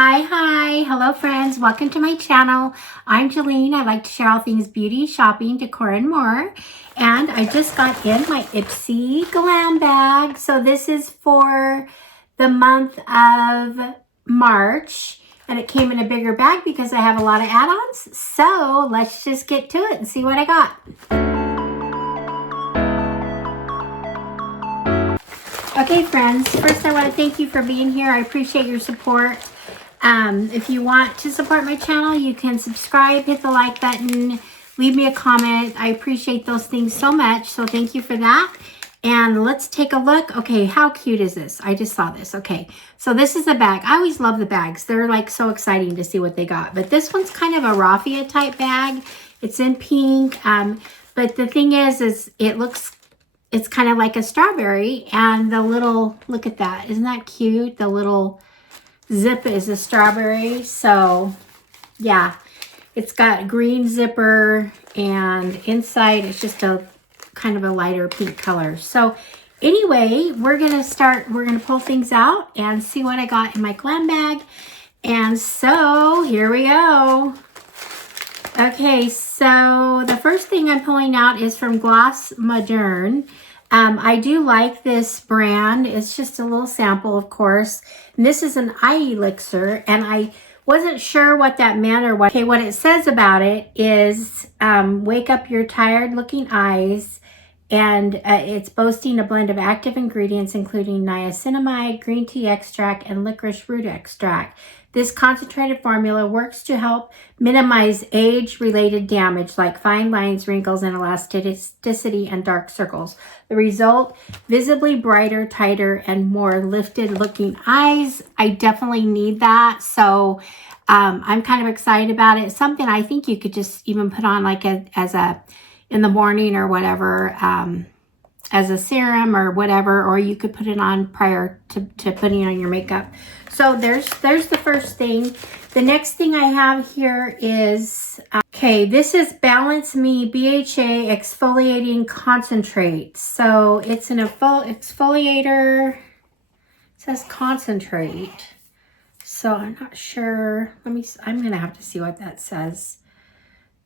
Hi, hello friends, welcome to my channel. I'm Jolene. I like to share all things beauty, shopping, decor, and more. And I just got in my Ipsy Glam Bag. So this is for the month of March. And it came in a bigger bag because I have a lot of add-ons. So let's just get to it and see what I got. Okay friends, first I want to thank you for being here. I appreciate your support. If you want to support my channel, you can subscribe, hit the like button, leave me a comment. I appreciate those things so much. So thank you for that. And let's take a look. Okay, how cute is this? I just saw this. Okay, so this is the bag. I always love the bags. They're like so exciting to see what they got. But this one's kind of a raffia type bag. It's in pink. But the thing is it's kind of like a strawberry. And the little, look at that. Isn't that cute? The little zip is a strawberry. So yeah, it's got green zipper and inside it's just a kind of a lighter pink color. So anyway, we're gonna pull things out and see what I got in my glam bag. And so here we go. Okay, so the first thing I'm pulling out is from Gloss Modern. I do like this brand. It's just a little sample, of course. And this is an eye elixir, and I wasn't sure what that meant or what. Okay, what it says about it is wake up your tired looking eyes, and it's boasting a blend of active ingredients including niacinamide, green tea extract, and licorice root extract. This concentrated formula works to help minimize age-related damage like fine lines, wrinkles, and elasticity and dark circles. The result, visibly brighter, tighter, and more lifted-looking eyes. I definitely need that, so I'm kind of excited about it. It's something I think you could just even put on like in the morning or whatever, as a serum or whatever, or you could put it on prior to putting on your makeup. So there's the first thing. The next thing I have here is, okay, this is Balance Me BHA Exfoliating Concentrate. So it's an exfoliator. It says concentrate. So I'm not sure. I'm going to have to see what that says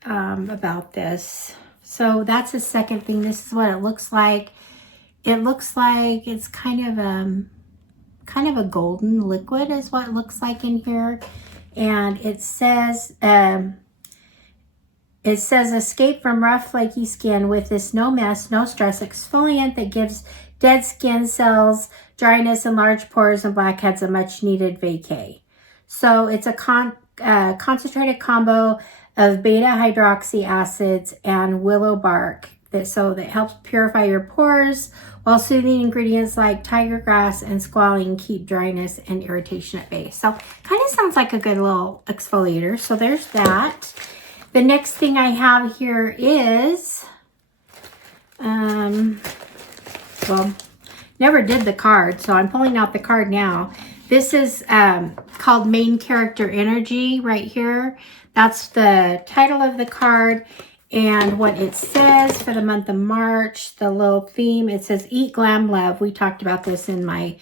about this. So that's the second thing. This is what it looks like. It looks like it's kind of a golden liquid is what it looks like in here. And it says escape from rough flaky skin with this no mess, no stress exfoliant that gives dead skin cells, dryness, and large pores and blackheads a much needed vacay. So it's a concentrated combo of beta hydroxy acids and willow bark that helps purify your pores, while soothing ingredients like tiger grass and squalene keep dryness and irritation at bay. So kind of sounds like a good little exfoliator. So there's that. The next thing I have here is, well, never did the card, so I'm pulling out the card now. This is called Main Character Energy right here. That's the title of the card. And what it says for the month of March, the little theme, it says Eat Glam Love. We talked about this in my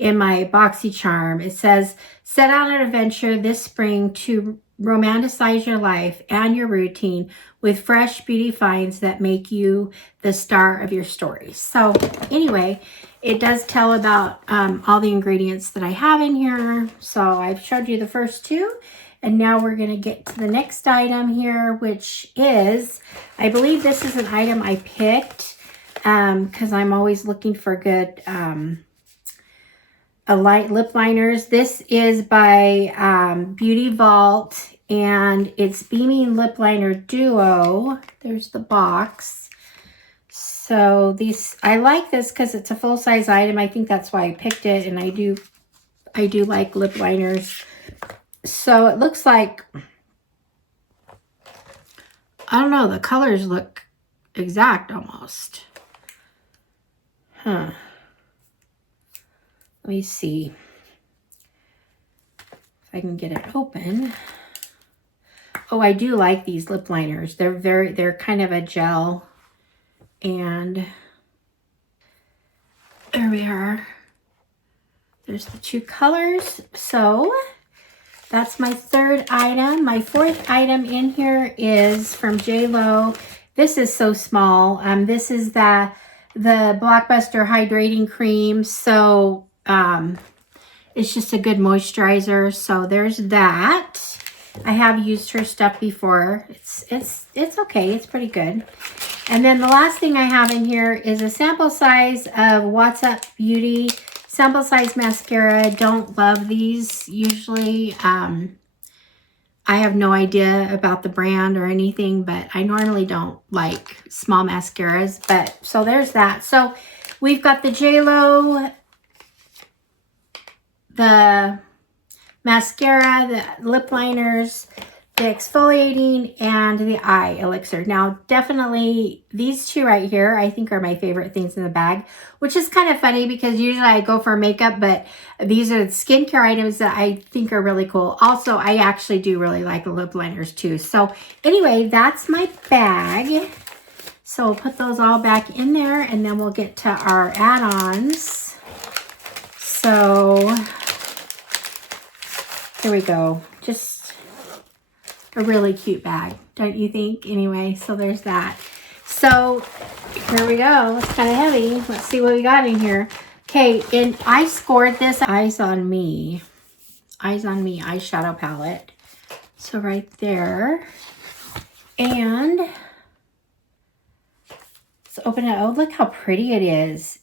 boxycharm. It says, set out an adventure this spring to romanticize your life and your routine with fresh beauty finds that make you the star of your story. So anyway, it does tell about all the ingredients that I have in here. So I've showed you the first two. And now we're going to get to the next item here, which is, I believe this is an item I picked because I'm always looking for good light lip liners. This is by Beauty Vault, and it's Beaming Lip Liner Duo. There's the box. So I like this because it's a full-size item. I think that's why I picked it, and I do like lip liners. So it looks like, I don't know, the colors look exact almost. Huh. Let me see if I can get it open. Oh, I do like these lip liners. They're kind of a gel. And there we are. There's the two colors. So That's my third item. My fourth item in here is from JLo. This is so small. This is the Blockbuster Hydrating Cream. So it's just a good moisturizer. So there's that. I have used her stuff before. It's okay. It's pretty good. And then the last thing I have in here is a sample size of What's Up Beauty sample size mascara. Don't love these usually. I have no idea about the brand or anything, but I normally don't like small mascaras. But so there's that. So we've got the JLo, the mascara, the lip liners, the exfoliating, and the eye elixir. Now, definitely these two right here, I think are my favorite things in the bag, which is kind of funny because usually I go for makeup, but these are skincare items that I think are really cool. Also, I actually do really like the lip liners too. So anyway, that's my bag. So we'll put those all back in there and then we'll get to our add-ons. So here we go. Just a really cute bag, don't you think? Anyway, so there's that. So here we go. It's kind of heavy. Let's see what we got in here. Okay, and I scored this Eyes on Me eyeshadow palette. So right there. And let's open it. Oh, look how pretty it is.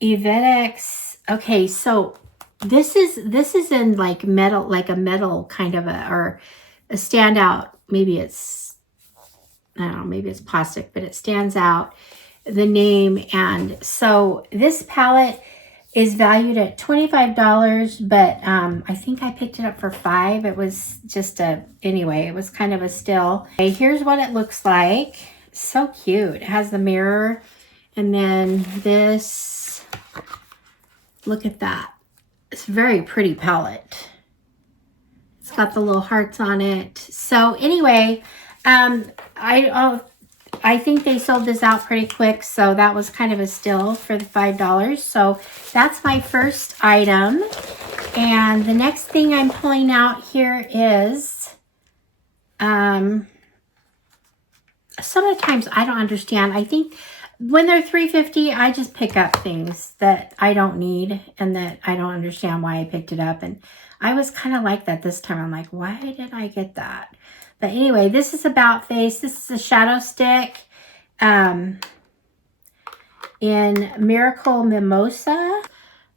Evedex. Okay, so this is in like metal, like a metal kind of or a standout. Maybe it's, I don't know, maybe it's plastic, but it stands out, the name. And so this palette is valued at $25, but I think I picked it up for $5. It was just anyway, it was kind of a steal. Okay, here's what it looks like. So cute. It has the mirror, and then this, look at that. It's a very pretty palette. It's got the little hearts on it. So anyway, I think they sold this out pretty quick, so that was kind of a steal for the $5. So that's my first item. And the next thing I'm pulling out here is, some of the times I don't understand. I think when they're $3.50, I just pick up things that I don't need and that I don't understand why I picked it up. And I was kind of like that this time. I'm like, why did I get that? But anyway, this is About Face. This is a shadow stick in Miracle Mimosa.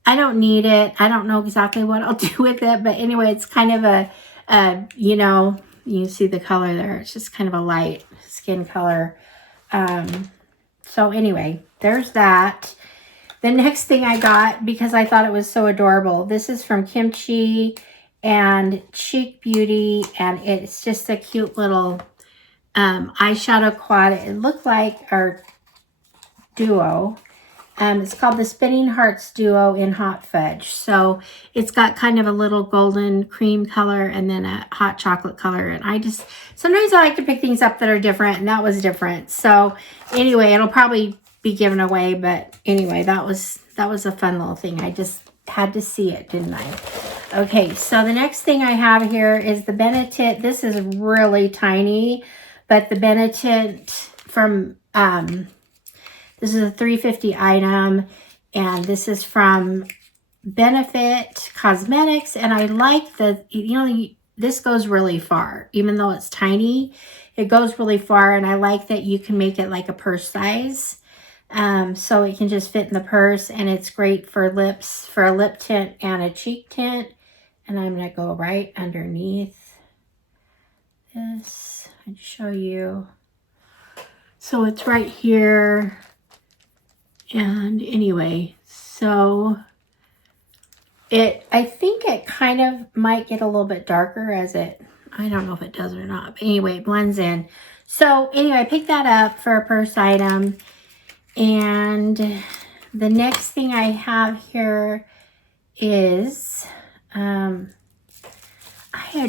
I don't need it. I don't know exactly what I'll do with it. But anyway, it's kind of you know, you can see the color there. It's just kind of a light skin color. So anyway, there's that. The next thing I got, because I thought it was so adorable, this is from Kimchi and Cheek Beauty, and it's just a cute little eyeshadow quad. It looked like our duo. It's called the Spinning Hearts Duo in Hot Fudge. So it's got kind of a little golden cream color and then a hot chocolate color. And sometimes I like to pick things up that are different, and that was different. So anyway, it'll probably be given away, but anyway, that was a fun little thing. I just had to see it, didn't I? Okay, so the next thing I have here is the Benetint. This is really tiny, but the Benetint from this is a $3.50 item, and this is from Benefit Cosmetics, and I like this goes really far. Even though it's tiny, it goes really far, and I like that you can make it like a purse size. So it can just fit in the purse, and it's great for lips, for a lip tint and a cheek tint. And I'm going to go right underneath this and show you. So it's right here. And anyway, so I think it kind of might get a little bit darker as I don't know if it does or not, but anyway, it blends in. So anyway, I picked that up for a purse item. And the next thing I have here is, I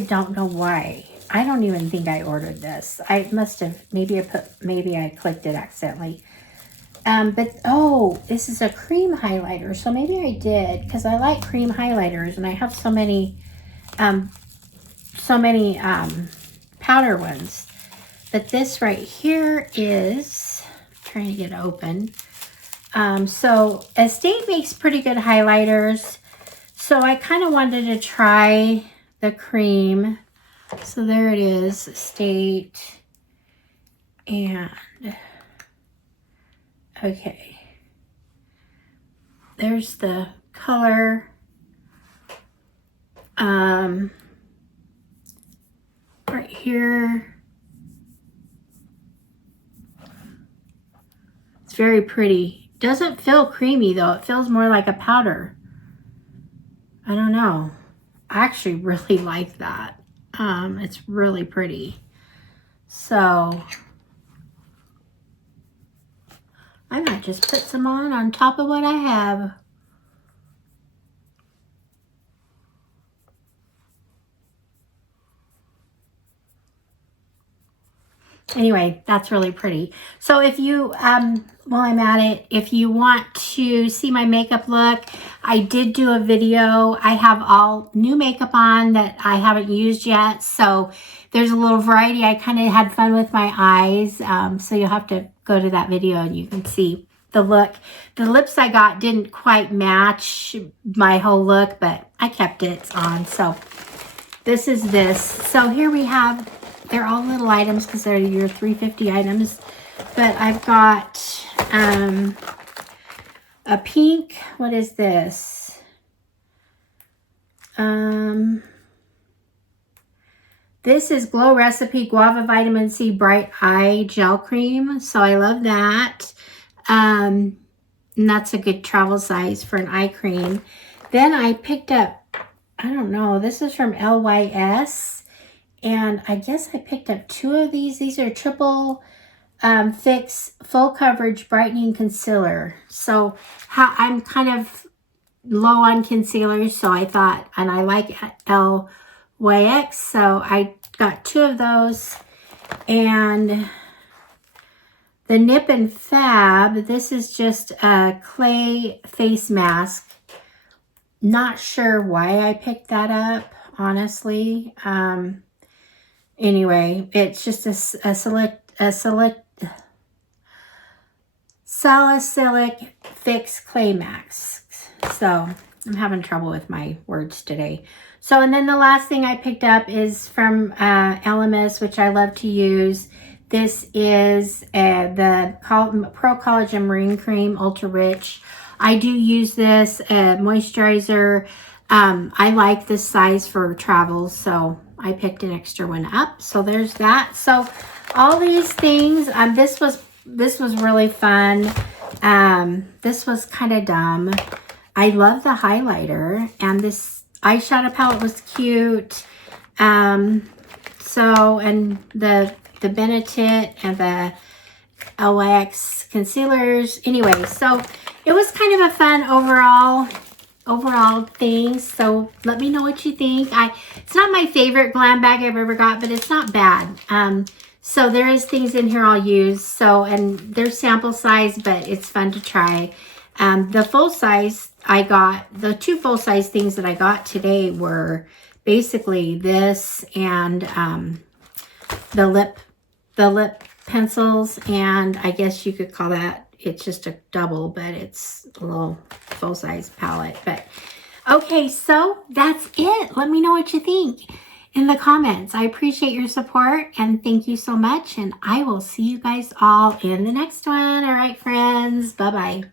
don't know why. I don't even think I ordered this. I must have, maybe I clicked it accidentally. But, oh, this is a cream highlighter. So maybe I did, because I like cream highlighters, and I have so many so many powder ones. But this right here is, I'm trying to get it open. So Estate makes pretty good highlighters. So I kind of wanted to try the cream. So there it is, Estate. And, okay. There's the color. Right here. It's very pretty. Doesn't feel creamy though. It feels more like a powder. I don't know. I actually really like that. It's really pretty. So I might just put some on top of what I have. Anyway, that's really pretty. So if you, while I'm at it, if you want to see my makeup look, I did do a video. I have all new makeup on that I haven't used yet. So there's a little variety. I kind of had fun with my eyes. So you'll have to go to that video and you can see the look. The lips I got didn't quite match my whole look, but I kept it on. So this is this. So here we have, they're all little items because they're your $3.50 items. But I've got a pink, what is this? This is Glow Recipe Guava Vitamin C Bright Eye Gel Cream. So I love that. And that's a good travel size for an eye cream. Then I picked up, I don't know, this is from LYS. And I guess I picked up 2 of these. These are Triple Fix Full Coverage Brightening Concealer. So I'm kind of low on concealers, so I thought, and I like LYX, so I got 2 of those. And the Nip and Fab, this is just a clay face mask. Not sure why I picked that up, honestly. Anyway, it's just a salicylic fix clay mask. So I'm having trouble with my words today. So, and then the last thing I picked up is from LMS, which I love to use. This is the Pro Collagen Marine Cream Ultra Rich. I do use this moisturizer. I like this size for travel, so I picked an extra one up. So there's that. So all these things, this was really fun. This was kind of dumb. I love the highlighter, and this eyeshadow palette was cute. So, and the Benetint and the LYX concealers. Anyway, so it was kind of a fun overall things. So let me know what you think. It's not my favorite glam bag I've ever got, but it's not bad. So there is things in here I'll use. So, and they're sample size, but it's fun to try. The full size I got, the 2 full size things that I got today were basically this and the lip pencils, and I guess you could call that, it's just a double, but it's a little full-size palette. But okay, so that's it. Let me know what you think in the comments. I appreciate your support, and thank you so much, and I will see you guys all in the next one. All right, friends, bye-bye.